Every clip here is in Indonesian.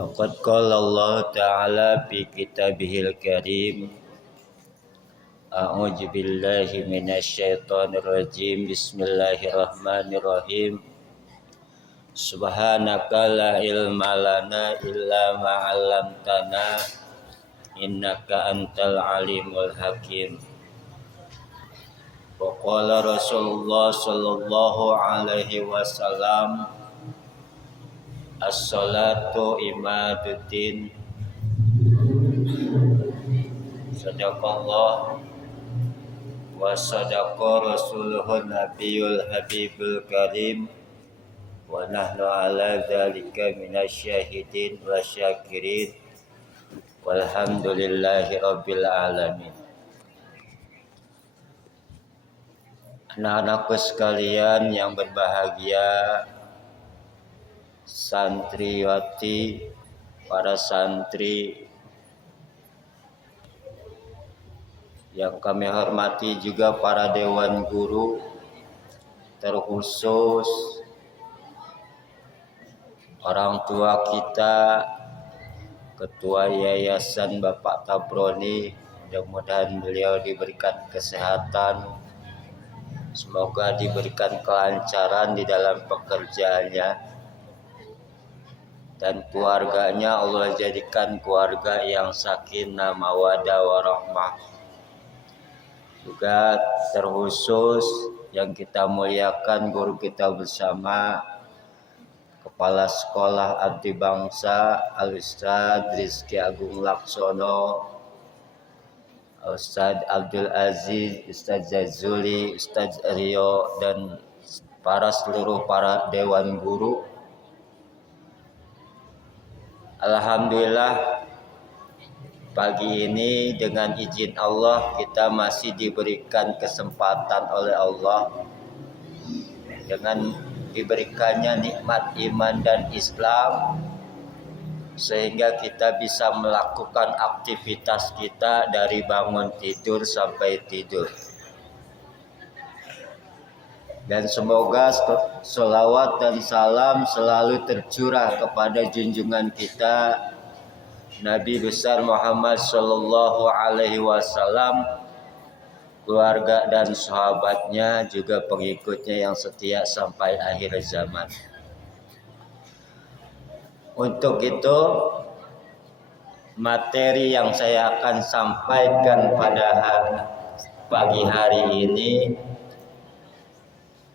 Faqad qala Allah Ta'ala fi kitabihil karim. A'udzu billahi minasy syaithanir rajim. Bismillahirrahmanirrahim. Subhanaka la ilma lana illa ma 'allamtana innaka antal alimul hakim. Wa qala Rasulullah sallallahu alaihi wasallam, as-salatu imaduddin. Sadaqallah wa sadaqa rasuluhun nabiyul habibul karim. Wa nahnu ala dzalika minasyahidin wa syakirin. Walhamdulillahi rabbil alamin. Anak-anakku sekalian yang berbahagia, santriwati, para santri yang kami hormati, juga para dewan guru, terkhusus orang tua kita, Ketua Yayasan Bapak Tabroni. Mudah-mudahan beliau diberikan kesehatan, semoga diberikan kelancaran di dalam pekerjaannya, dan keluarganya Allah jadikan keluarga yang sakinah mawaddah warahmah. Juga terkhusus yang kita muliakan guru kita bersama, Kepala Sekolah Abdi Bangsa Al-Ustadz Rizky Agung Laksono, Ustadz Abdul Aziz, Ustadz Zazuli, Ustadz Rio, dan seluruh para dewan guru. Alhamdulillah, pagi ini dengan izin Allah kita masih diberikan kesempatan oleh Allah dengan diberikannya nikmat iman dan Islam, sehingga kita bisa melakukan aktivitas kita dari bangun tidur sampai tidur. Dan semoga selawat dan salam selalu tercurah kepada junjungan kita Nabi besar Muhammad sallallahu alaihi wasallam, keluarga dan sahabatnya, juga pengikutnya yang setia sampai akhir zaman. Untuk itu, materi yang saya akan sampaikan pada pagi hari ini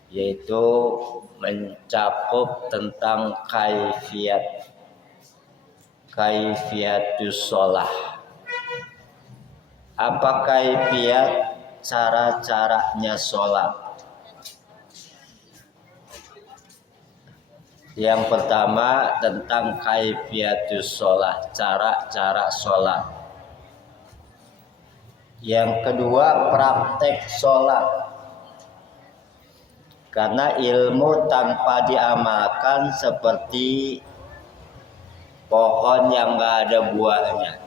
yaitu mencakup tentang kaifiatus shalah. Apa kaifiat, cara-caranya sholat? Yang pertama tentang kaifiatus shalah, cara-cara sholat. Yang kedua praktek sholat. Karena ilmu tanpa diamalkan seperti pohon yang gak ada buahnya.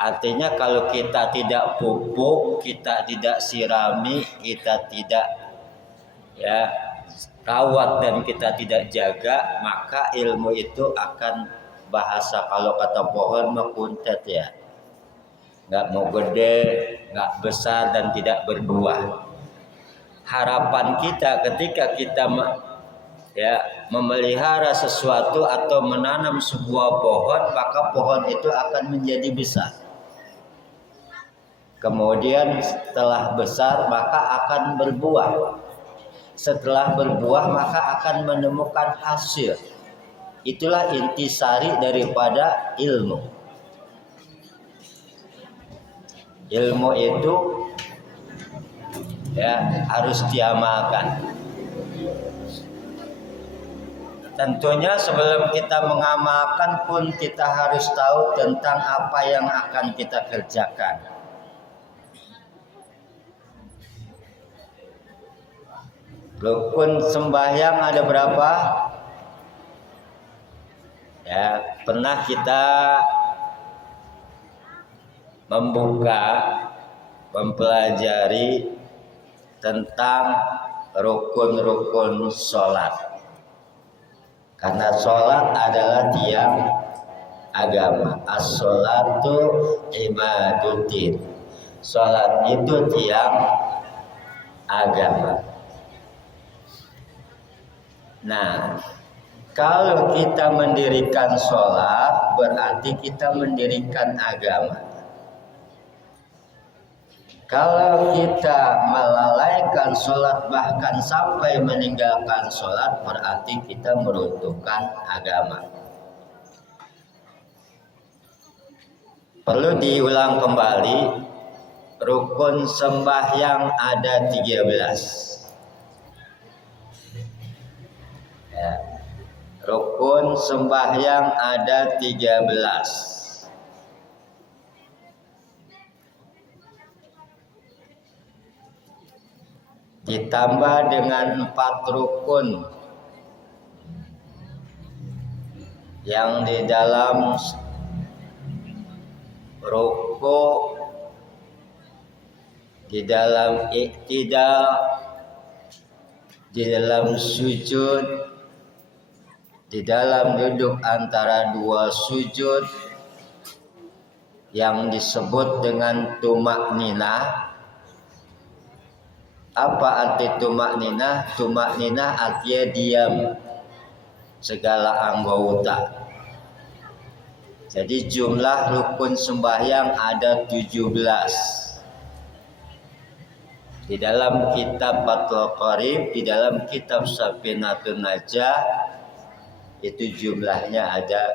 Artinya kalau kita tidak pupuk, kita tidak sirami, kita tidak rawat dan kita tidak jaga, maka ilmu itu akan, bahasa kalau kata pohon, mekuntet ya. Nggak mau gede, nggak besar, dan tidak berbuah. Harapan kita ketika kita memelihara sesuatu atau menanam sebuah pohon, maka pohon itu akan menjadi besar. Kemudian setelah besar maka akan berbuah. Setelah berbuah maka akan menemukan hasil. Itulah intisari daripada ilmu. Ilmu itu harus diamalkan. Tentunya sebelum kita mengamalkan pun kita harus tahu tentang apa yang akan kita kerjakan. Rukun sembahyang ada berapa? Pernah kita mempelajari tentang rukun-rukun sholat. Karena sholat adalah tiang agama. As-sholatu imaduddin. Sholat itu tiang agama. Nah, kalau kita mendirikan sholat, berarti kita mendirikan agama. Kalau kita melalaikan sholat bahkan sampai meninggalkan sholat, berarti kita meruntuhkan agama. Perlu diulang kembali, rukun sembahyang ada 13. Ya. Rukun sembahyang ada 13. Ditambah dengan 4 rukun yang di dalam ruku, di dalam iktidal, di dalam sujud, di dalam duduk antara 2 sujud yang disebut dengan tumak-ninah. Apa arti tumak-ninah? Tumak-ninah artinya diam segala anggota. Jadi jumlah rukun sembahyang ada 17. Di dalam kitab Fathul Qarib, di dalam kitab Safinatun Najah, itu jumlahnya ada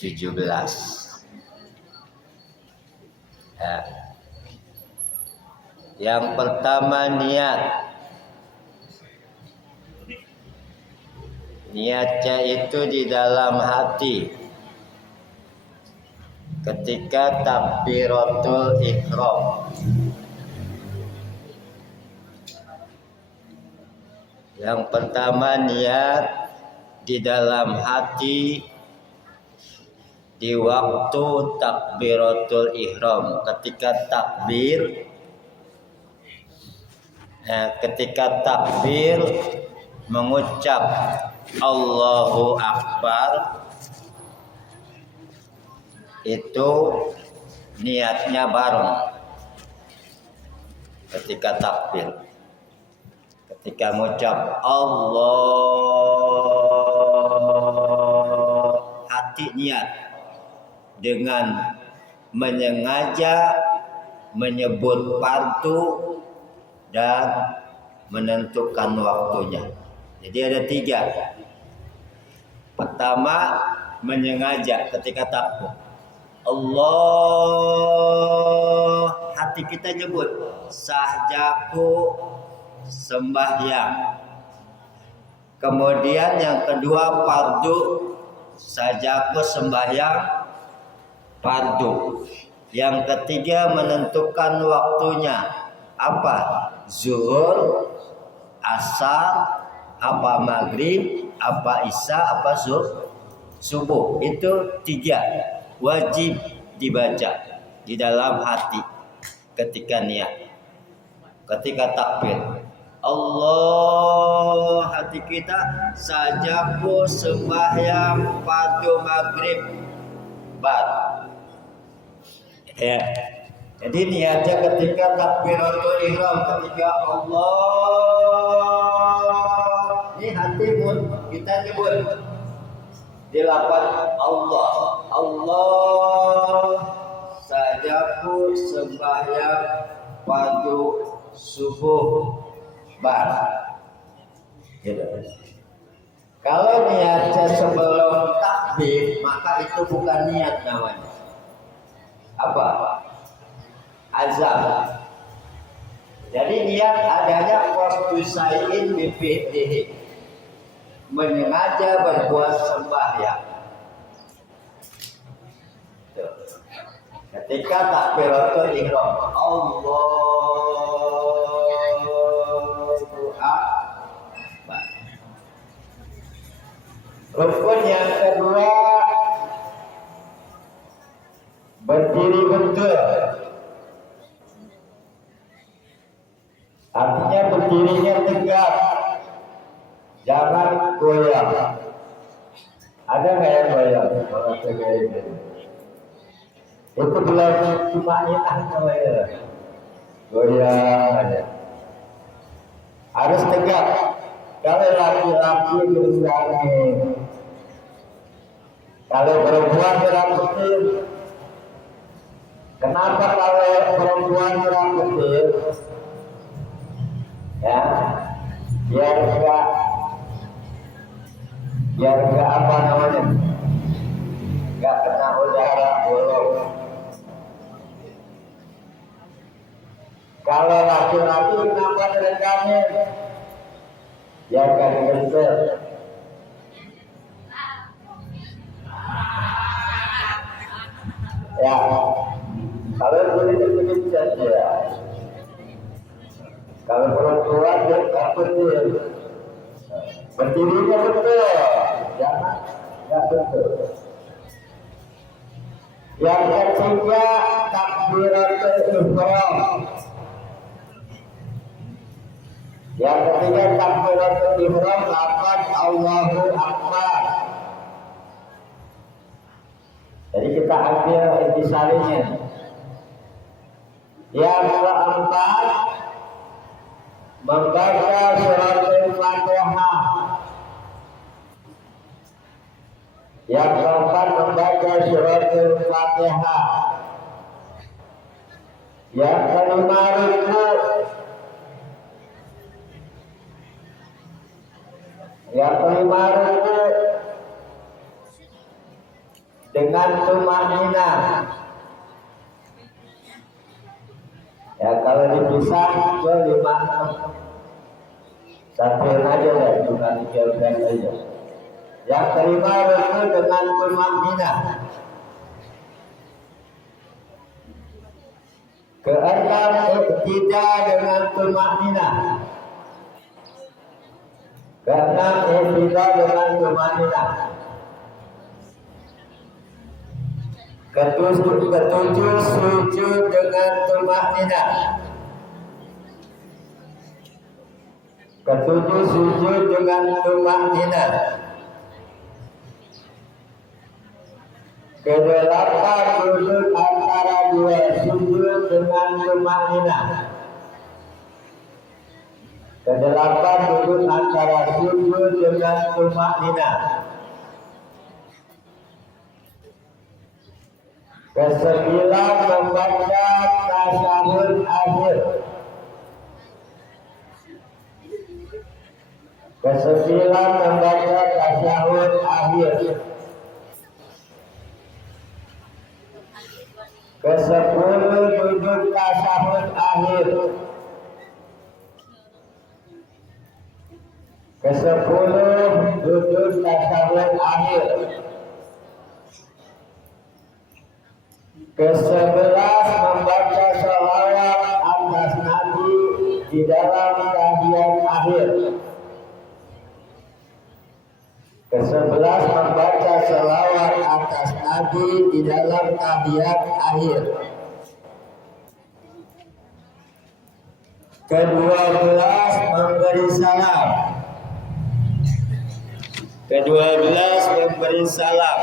17. Ya. Yang pertama niat. Niatnya itu di dalam hati. Ketika takbiratul ihram. Yang pertama niat di dalam hati di waktu takbiratul ihram. Ketika takbir mengucap Allahu Akbar, itu niatnya bareng ketika takbir. Ketika mengucap Allah, hati niat dengan menyengaja menyebut fardu dan menentukan waktunya. Jadi ada 3. Pertama, menyengaja ketika takbir. Allah, hati kita nyebut sahjaku sembahyang. Kemudian yang kedua fardu, sahjaku sembahyang fardu. Yang ketiga menentukan waktunya. Apa? Zuhur, asar, apa maghrib, apa isya, apa subuh. Itu 3 wajib dibaca di dalam hati ketika niat, ketika takbir. Allah, hati kita sajaku sembahyang fardu maghrib bar. Ya. Jadi niatnya ketika takbiratul ihram, ketika Allah, ini hati pun kita nyebut di lafaz Allah. Allah, sajaku sembahyang fardu subuh bar. Gitu. Kalau niatnya sebelum takbir, maka itu bukan niat namanya. Apa? Azam. Jadi niat adanya waktu sayin bifidih, menyengaja berbuat sembahyang. Ketika takbiratul ihram, Allahu Akbar. Rukun yang kedua, berdiri betul. Artinya berdirinya tegak, jangan goyang. Ada nggak yang bayar kalau kayak ini? Itu belum cuma nyitah bayar. Goyang aja. Harus tegak. Kalau laki-laki berani, kalau perempuan ngerapetin. Kenapa kalau perempuan ngerapetin? Ya, biar enggak apa namanya, enggak kena udara bolong. Kalau laki-laki kenapa diregangin? Ya kan gentel. Ya, kalau begitu saja. Kalau perempuan dia tak betul, berdirinya betul, jangan nggak betul. Yang ketiga takbiratul ihram. Yang ketiga takbiratul ihram, lafaz Allahu Akbar. Jadi kita ambil intisarinya. Yang keempat membaca surat Al-Fatihah. Yang keempat membaca surat Al-Fatihah. Yang kelima ruku. Yang kelima ruku dengan tumanina. Ya kalau dipisah ke 5 satuin aja deh, bukan 3 aja. Yang kelima ruku dengan tumanina. Keenam iktidal dengan tumanina. Keenam iktidal dengan tumanina. Ketujuh sujud dengan tumanina. Ketujuh sujud dengan tumanina. Kedelapan duduk antara dua sujud dengan tumanina. Kedelapan duduk antara sujud dengan tumanina. Kesembilan membaca tasyahud akhir. Kesembilan membaca tasyahud akhir. Kesepuluh duduk tasyahud akhir. Kesepuluh duduk tasyahud akhir. Ke-11 membaca sholawat atas Nabi di dalam tahiyat akhir. Ke-11 membaca sholawat atas Nabi di dalam tahiyat akhir. Ke-12 memberi salam. Ke-12 memberi salam.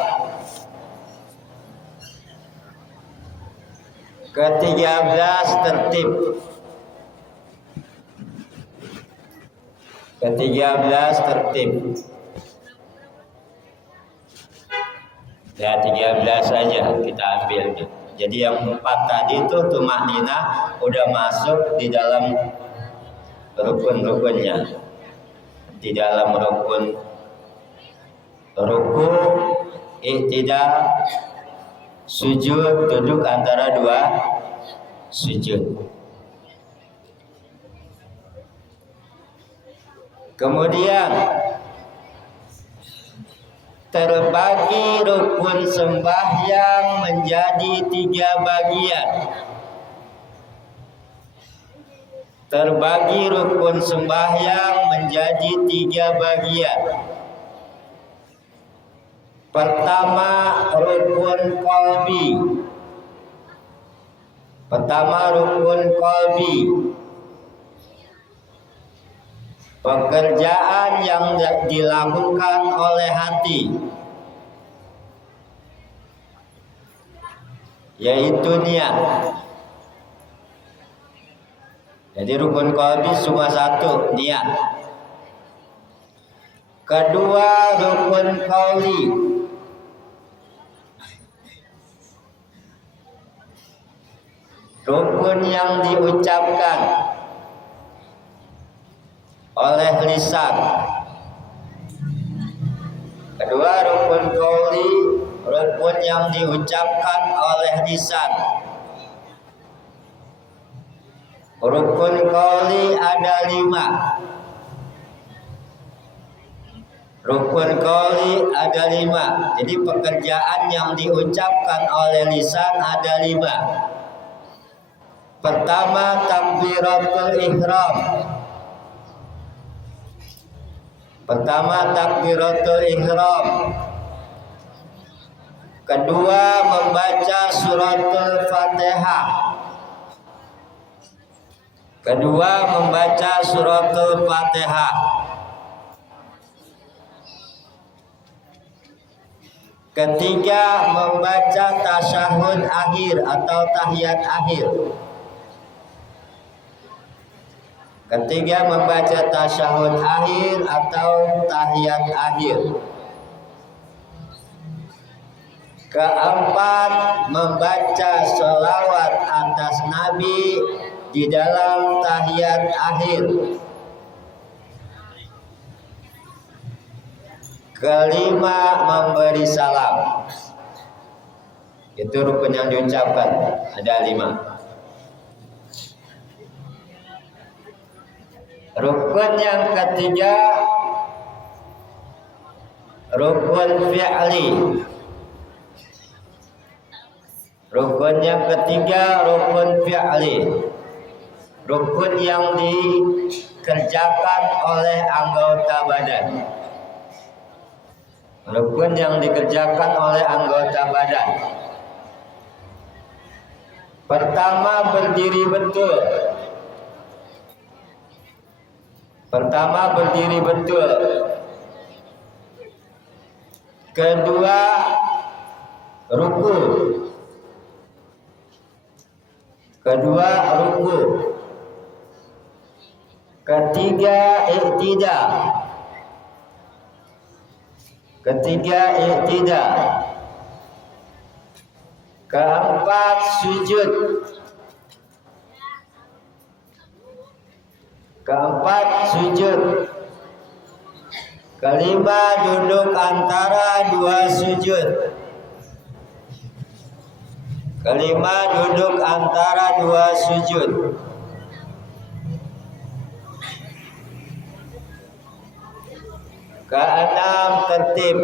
Ke-13 tertib. Ke-13 tertib. Ya 13 saja kita ambil. Jadi yang 4 tadi itu tumanina udah masuk di dalam rukun-rukunnya. Di dalam rukun ruku, iktidal, sujud, duduk antara dua sujud. Kemudian terbagi rukun sembahyang menjadi 3 bagian. Terbagi rukun sembahyang menjadi 3 bagian. Pertama rukun qalbi. Pertama rukun qalbi. Pekerjaan yang dilakukan oleh hati. yaitu niat. Jadi rukun qalbi cuma satu, niat. Kedua, rukun qauli. Rukun yang diucapkan oleh lisan. Kedua, rukun qauli, rukun yang diucapkan oleh lisan. Rukun qauli ada 5. Rukun qauli ada 5. Jadi pekerjaan yang diucapkan oleh lisan ada 5. Pertama, takbiratul ihram. Pertama, takbiratul ihram. Kedua, membaca suratul Fatihah. Kedua, membaca suratul Fatihah. Ketiga, membaca tasyahud akhir atau tahiyat akhir. Ketiga, membaca tasyahud akhir atau tahiyat akhir. Keempat, membaca sholawat atas Nabi di dalam tahiyat akhir. Kelima, memberi salam. Itu rukun yang diucapkan, ada 5. Rukun yang ketiga, rukun fi'li. Rukun yang ketiga, rukun fi'li. Rukun yang dikerjakan oleh anggota badan. Rukun yang dikerjakan oleh anggota badan. Pertama, berdiri betul. Pertama, berdiri betul. Kedua, ruku. Kedua, ruku. Ketiga, i'tidal. Ketiga, i'tidal. Keempat, sujud. Keempat, sujud. Kelima, duduk antara 2 sujud. Kelima, duduk antara 2 sujud. Keenam, tertib.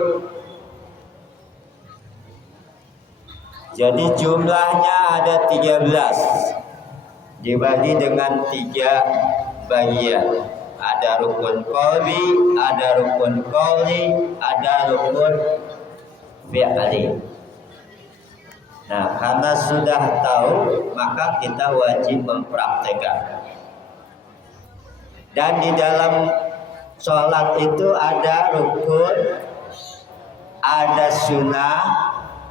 Jadi jumlahnya ada 13. Dibagi dengan 3 bagian. Ada rukun qalbi, ada rukun qauli, ada rukun fi'li. Nah, karena sudah tahu, maka kita wajib mempraktekkan. Dan di dalam sholat itu ada rukun, ada sunnah.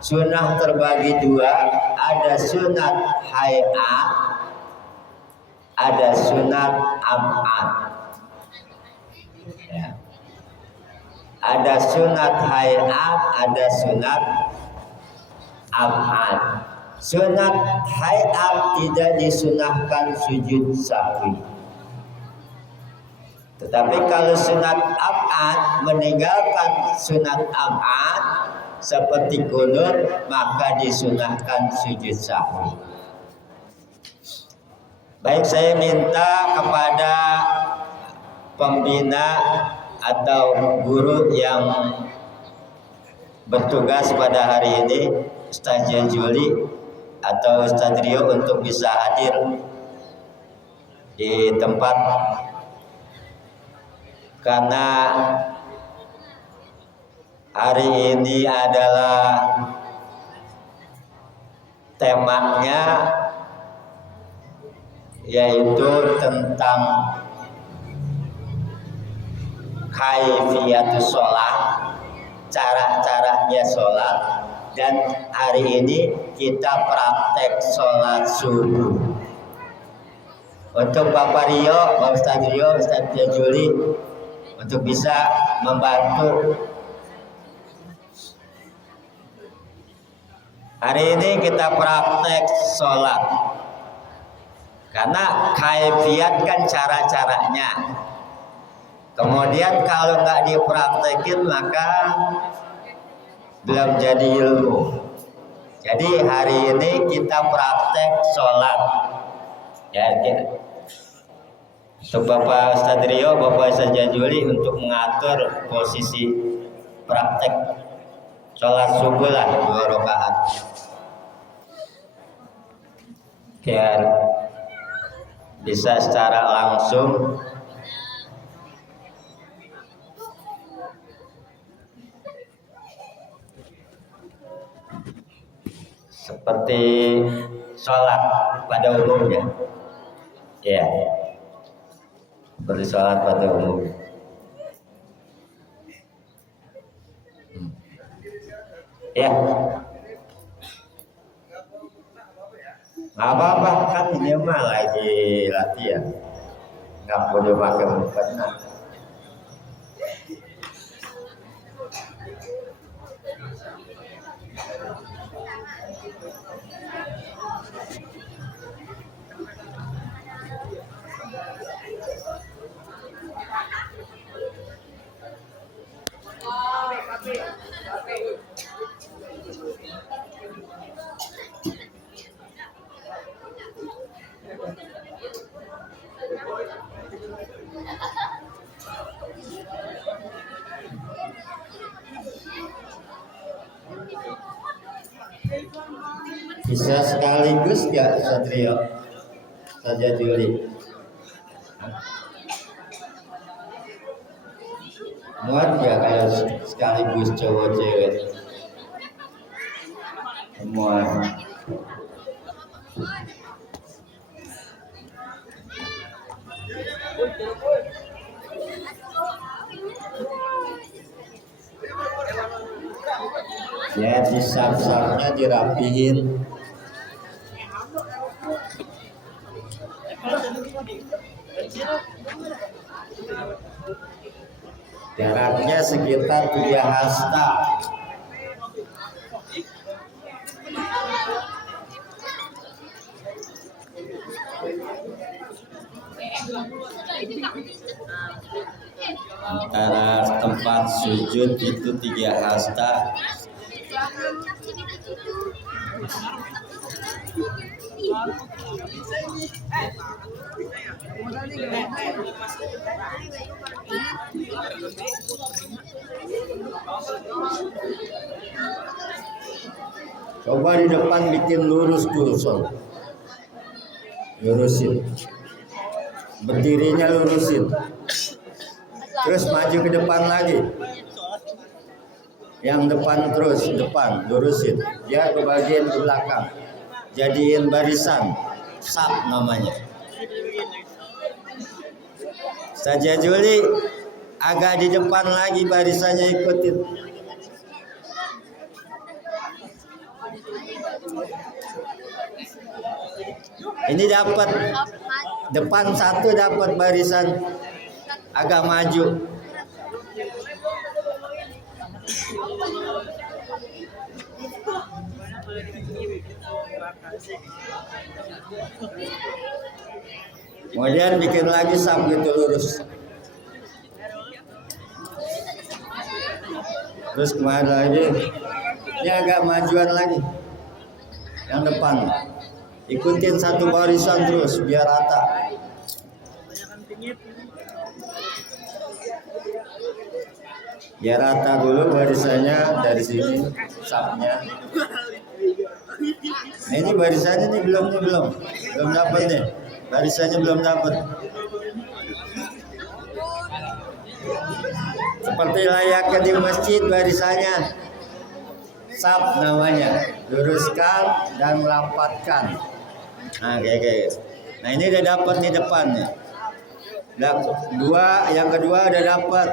Sunnah terbagi 2, ada sunat hayat, ada sunat am'ad. Ya. Ada sunat hayat, ada sunat am'ad. Sunat hayat tidak disunahkan sujud sahwi. Tetapi kalau sunat am'ad, meninggalkan sunat am'ad seperti qunut, maka disunahkan sujud sahwi. Baik, saya minta kepada pembina atau guru yang bertugas pada hari ini, Ustaz Juli atau Ustaz Rio, untuk bisa hadir di tempat, karena hari ini adalah temanya yaitu tentang kaifiyatus sholat, cara-caranya sholat. Dan hari ini kita praktek sholat subuh. Untuk Bapak Rio, Pak Ustadz Rio, Ustadz Juli, untuk bisa membantu. Hari ini kita praktek sholat. Karena kaifiat kan cara-caranya. Kemudian kalau nggak dipraktekin maka belum jadi ilmu. Jadi hari ini kita praktek sholat. Ya. Untuk Bapak Ustadz Rio, Bapak Ustadz Juli untuk mengatur posisi praktek sholat subuh lah 2 rakaat. Biar bisa secara langsung seperti sholat pada umumnya. Ya, seperti sholat pada umumnya. Ya, nggak apa-apa kan ini mah lagi latihan, nggak perlu pakai mukena. Bisa sekaligus gak Satrio saja Juli? Muat gak kalau sekaligus cowok cewek? Muat. Ya, di sap-sapnya dirapihin. Jaraknya sekitar 3 hasta. Antara tempat sujud itu 3 hasta. Coba di depan bikin lurus dulu, Sob. Lurusin. Berdirinya lurusin. Terus maju ke depan lagi. Yang depan terus, depan, lurusin. Biar ke bagian ke belakang. Jadiin barisan. Sap namanya. Saja Juli agak di depan lagi barisannya ikutin. Ini dapat depan satu dapat barisan agak maju. Kemudian bikin lagi sap gitu lurus. Terus kemana lagi? Ini agak majuan lagi. Yang depan. Ikutin satu barisan terus biar rata. Biar rata dulu barisannya dari sini, sapnya. Nah, ini barisannya nih belum dapat nih. Barisannya belum dapat. Seperti layaknya di masjid barisannya. Sap namanya, luruskan dan rapatkan. Nah, kayak. Nah, ini udah dapat nih depannya. Yang kedua udah dapat.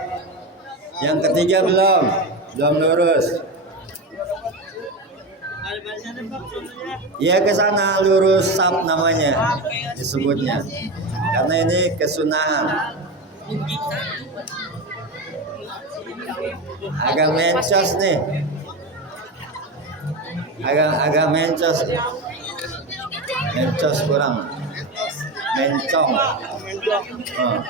Yang ketiga belum. belum lurus. Iya ke sana lurus sap namanya disebutnya. Karena ini kesunahan. Agak mencos nih. Agak mencos. Mencos kurang. Mencong. Oh.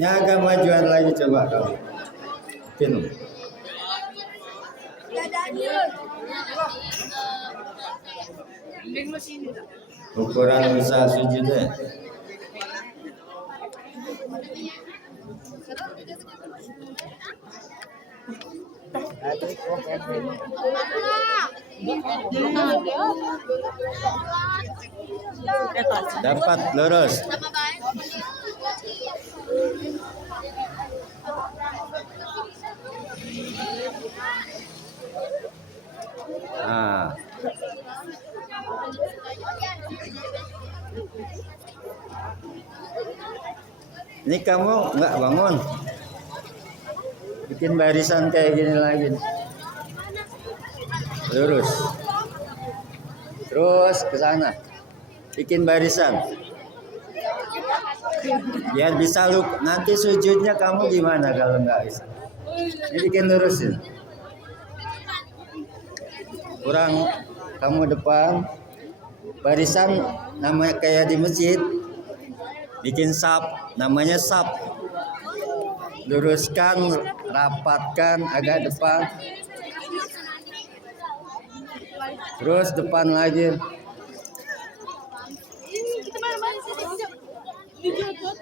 Ya agak majuan lagi coba kamu. Pin. Ukuran bisa sujudnya. Dapat lurus. Nah. Ini kamu nggak bangun, bikin barisan kayak gini lagi, lurus, terus ke sana, bikin barisan, biar bisa lu nanti sujudnya kamu gimana kalau nggak bisa, ini bikin lurusin, kurang kamu depan, barisan namanya kayak di masjid. Bikin sap, namanya sap. Luruskan, rapatkan agak depan. Terus depan lagi.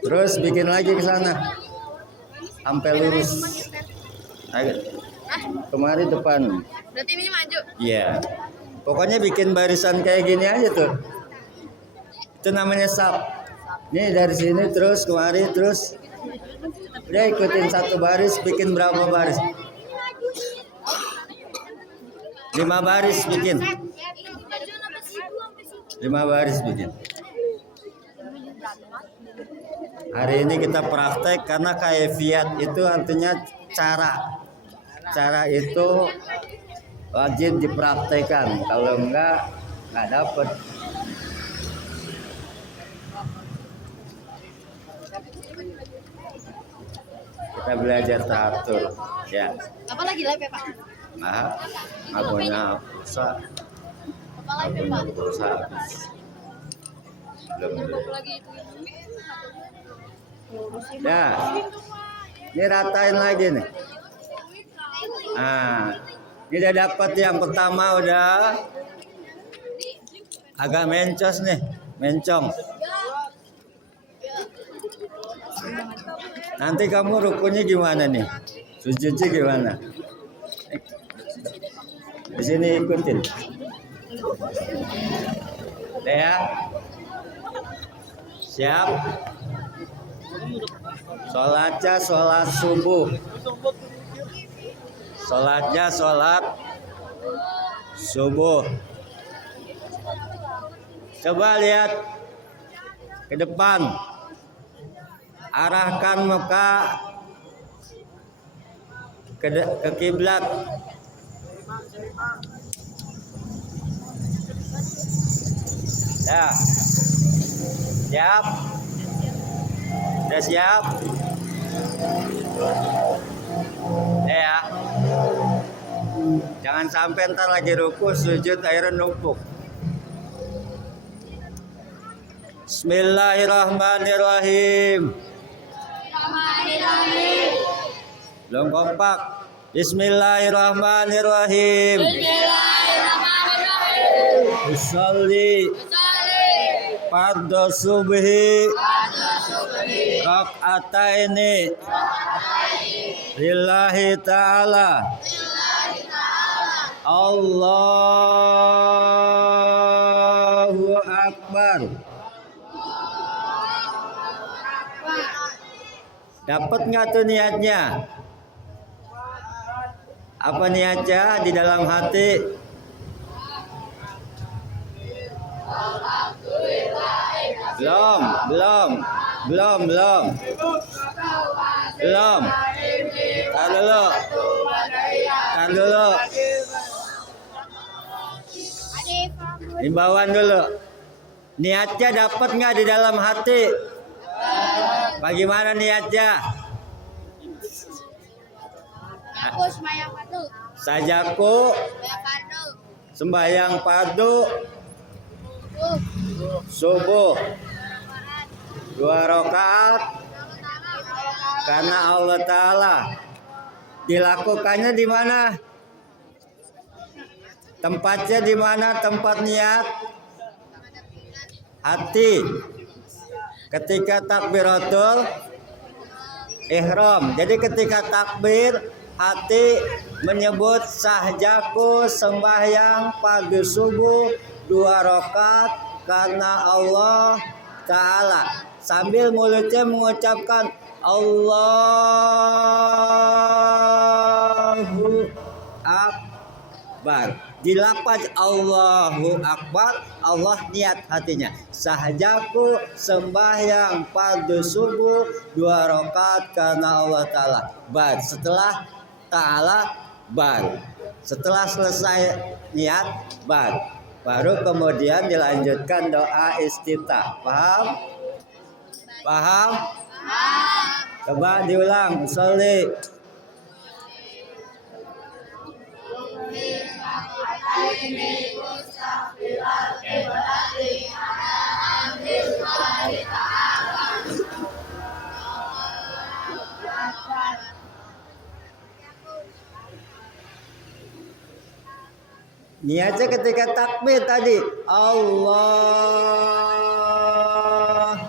Terus bikin lagi ke sana. Sampai lurus. Kemari depan. Berarti ini maju. Iya. Pokoknya bikin barisan kayak gini aja tuh. Itu namanya sap. Nih dari sini terus kemari terus. Udah ikutin satu baris, bikin berapa baris? 5 baris bikin. 5 baris bikin. Hari ini kita praktek karena kaifiat itu artinya cara. Cara itu wajib dipraktekkan. Kalau enggak dapat. Kita belajar teratur, ya. Apa lagi live ya Pak? Nah, abunya pulsa. Apa live ya Pak? Pulsa habis. Belum. Lagi itu. Ya, ini ratain lagi nih. Nah, ini udah dapat yang pertama udah agak mencos nih, mencong. Nanti kamu rukunnya gimana nih? Sujudnya gimana? Di sini ikutin. Ya. Siap. Sholatnya sholat subuh. Sholatnya sholat subuh. Coba lihat ke depan. Arahkan muka ke kiblat. Ya. Siap. Sudah siap? Ya. Jangan sampai ntar lagi ruku sujud akhirnya numpuk. Bismillahirrahmanirrahim. Belum kompak. Bismillahirrahmanirrahim. Bismillahirrahmanirrahim. Usolli fardhu subhi rak'ataini lillahi ta'ala. Allah akbar. Dapat nggak tuh niatnya? Apa niatnya di dalam hati? Belum. Tar dulu. Himbauan dulu. Niatnya dapat nggak di dalam hati? Bagaimana niatnya? Aku sembahyang fardu. Sajaku Sembahyang fardu. sembahyang fardu subuh 2 rakaat karena Allah Ta'ala. Dilakukannya di mana? Tempatnya di mana? Tempat niat hati. Ketika takbiratul ihram. Jadi ketika takbir hati menyebut sahjaku sembahyang fardu subuh 2 rakaat karena Allah Ta'ala. Sambil mulutnya mengucapkan Allahu Akbar. Di lafaz Allahu Akbar, Allah niat hatinya. Sahjaku sembahyang fardu subuh 2 rakaat karena Allah Ta'ala. Bar. Setelah Ta'ala bar. Setelah selesai niat bar. Baru kemudian dilanjutkan doa istiftah. Paham? Coba diulang. Sholli. Niatnya ketika takbir tadi Allah,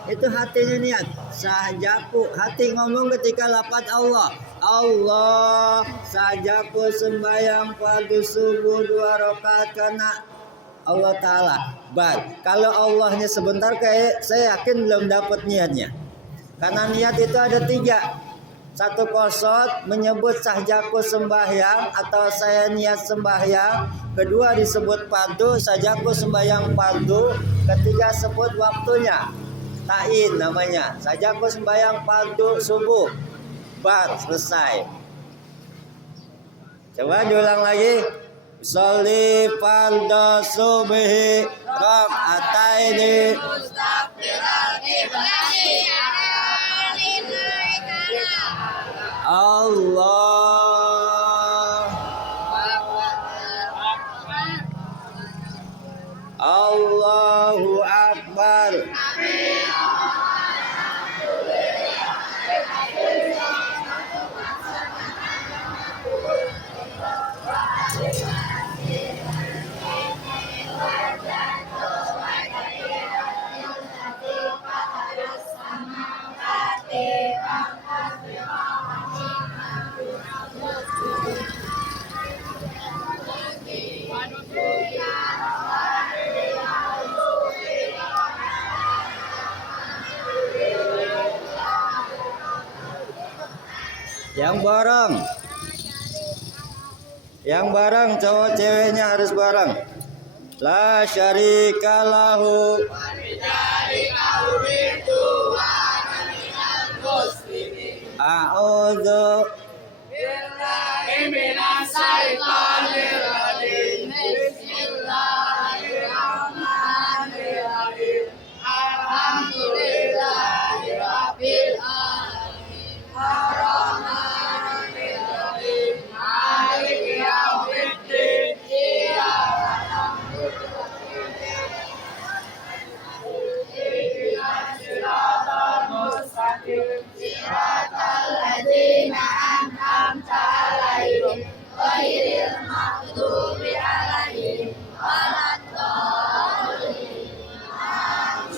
itu hatinya niat. Sahjaku, hati ngomong ketika lafaz Allah. Allah, sahjaku sembahyang fardu subuh 2 rakaat karena Allah Ta'ala. Kalau Allahnya sebentar, kayak saya yakin belum dapat niatnya. Karena niat itu ada 3. 1 qasad menyebut sahjaku sembahyang atau saya niat sembahyang. 2 disebut fardu, sahjaku sembahyang fardu. 3 sebut waktunya. Ta'in namanya. Sahjaku sembahyang fardu subuh. Selesai. Coba diulang lagi. Sholli fardu subhi raka'ataini Allah Allahu Akbar. Yang bareng cowok ceweknya harus bareng. La syarika lahu a'udzu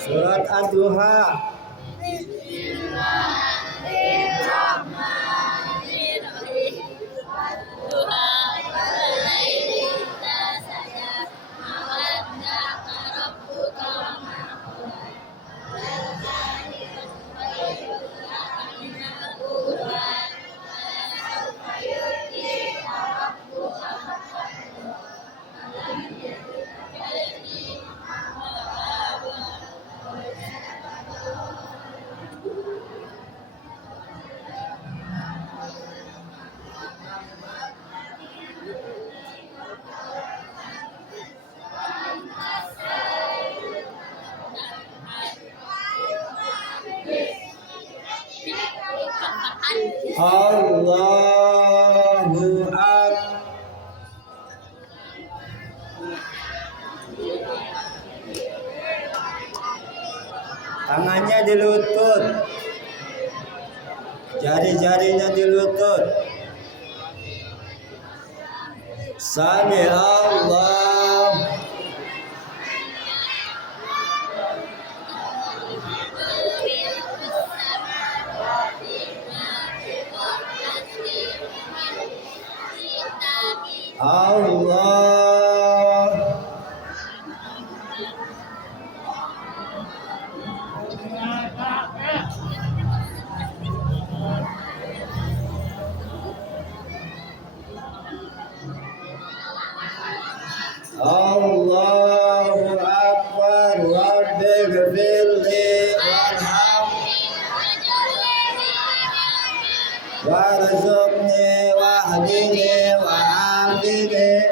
Surat Ad-Duha. Allahu Akbar. Tangannya di lutut, jari-jarinya di lutut. Sami Allah. Allah. Allahu Akbar. Rabbighfirli warhamni warzuqni wahdini wa'afini.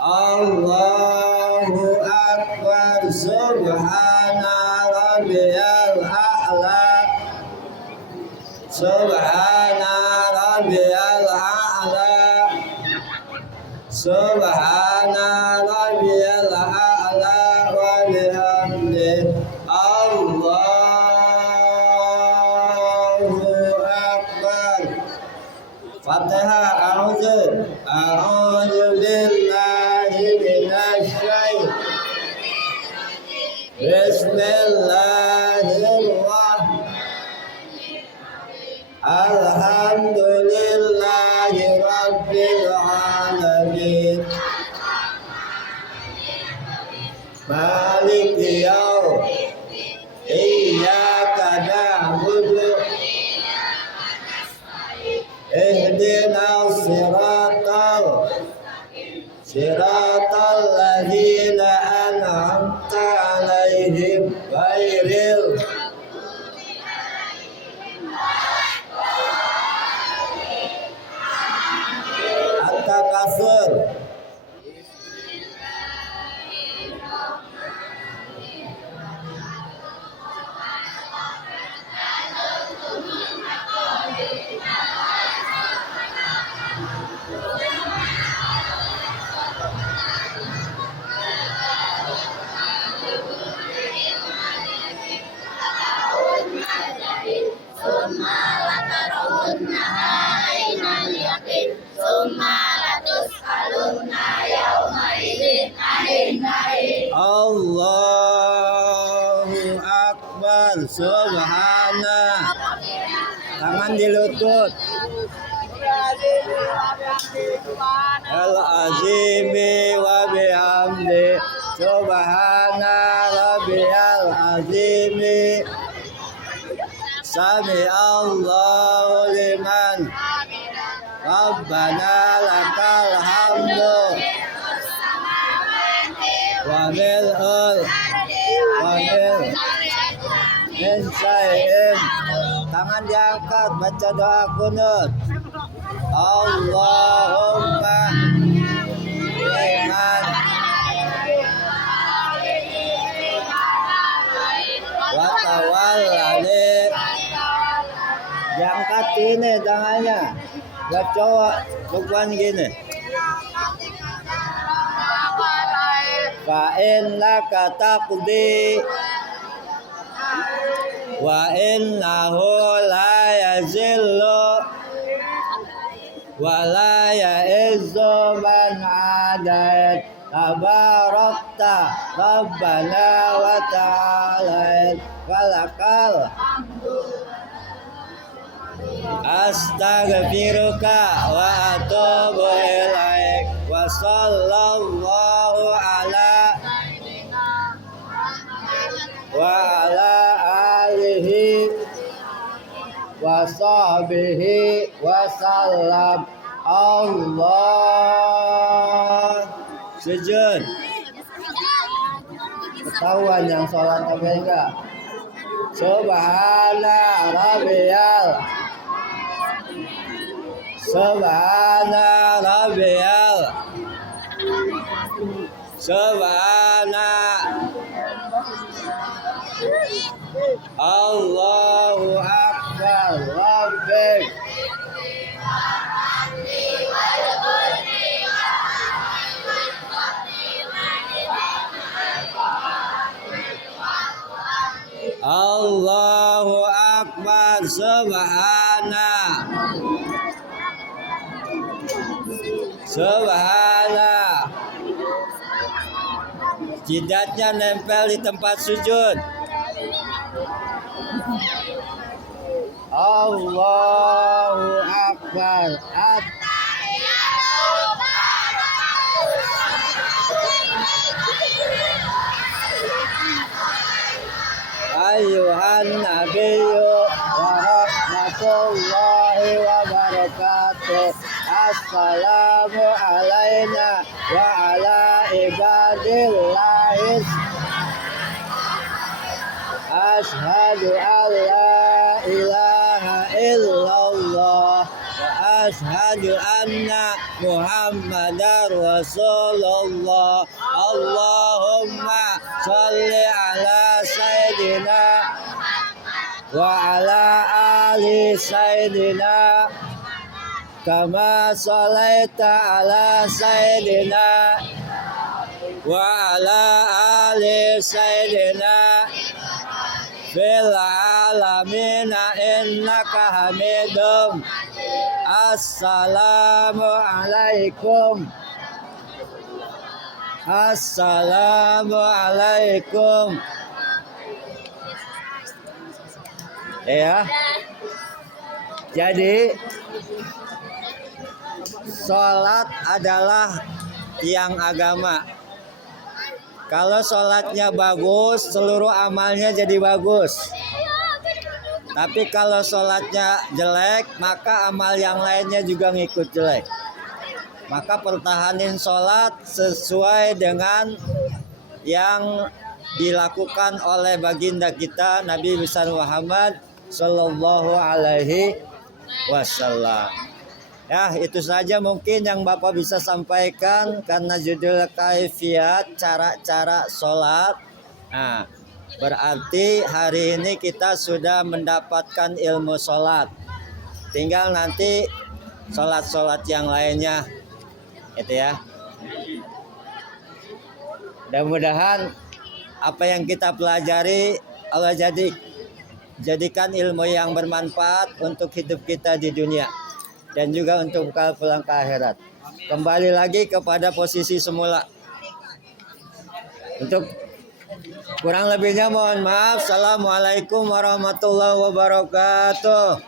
Allahu Akbar. Subhana rabbiyal a'la. Subhana rabbiyal a'la. Subhana rabbiyal a'la wa bihamdihi. Allahu Akbar. Fatihah. A'udzu billahi minasy syaitonir. Bismillahirrahmanirrahim. Alhamdulillahi rabbil alamin. Maliki yaumiddin. Iyyaka na'budu ihdinas siratal ladzina an'amta 'alaihim ghairil at-takatsur. Allahu Akbar. Subhana. Tangan di lutut. Al-azimi wa bihamdi. Subhana rabbiyal azimi. Sami Allahu liman. Rabbana lakal hamdu. Wa mil'ul min syai'in. Tangan diangkat, baca doa kunut. Allahumma liman wa tawallani. Diangkat ini tangannya. Buat cowok, bukan gini. Fa innaka taqdi wa innahu la yazillu wa la ya'izzu man 'adait. Tabarakta Rabbana wa ta'ala walakal astaghfiruka wa atubu ilaik. Wa sallallahu wa ala alihi wa sahbihi wa sallam. Allah. Sujud. Ketahuan yang sholat apa enggak? Subhana rabbiyal. Subhana rabbiyal. Subhana. Allahu Akbar. Rabbi Allahu Akbar. Subhana. Subhana. Jidatnya nempel di tempat sujud. Allahu Akbar. Ayuhan nabiyyu wa rahmatullahi wa barakatuh. Assalamu alaina wa ala ibadillahis. Ashhadu an la ilaha illallah wa ashhadu anna Muhammadar Rasulullah. Allahumma sholli ala sayyidina wa ala ali sayyidina kama sholaita ala sayyidina wa ala ali sayyidina fil alamina innaka hamidum. Assalamu alaikum. Assalamu alaikum. Ya. Jadi sholat adalah tiang agama. Kalau sholatnya bagus, seluruh amalnya jadi bagus. Tapi kalau sholatnya jelek, maka amal yang lainnya juga ngikut jelek. Maka pertahanin sholat sesuai dengan yang dilakukan oleh baginda kita Nabi besar Muhammad Sallallahu Alaihi Wasallam. Ya, itu saja mungkin yang Bapak bisa sampaikan karena judul kaifiyat cara-cara sholat. Nah, berarti hari ini kita sudah mendapatkan ilmu sholat. Tinggal nanti sholat-sholat yang lainnya, gitu ya. Mudah-mudahan apa yang kita pelajari Allah jadikan ilmu yang bermanfaat untuk hidup kita di dunia dan juga untuk bekal pulang ke akhirat. Kembali lagi kepada posisi semula. Untuk kurang lebihnya mohon maaf. Assalamualaikum warahmatullahi wabarakatuh.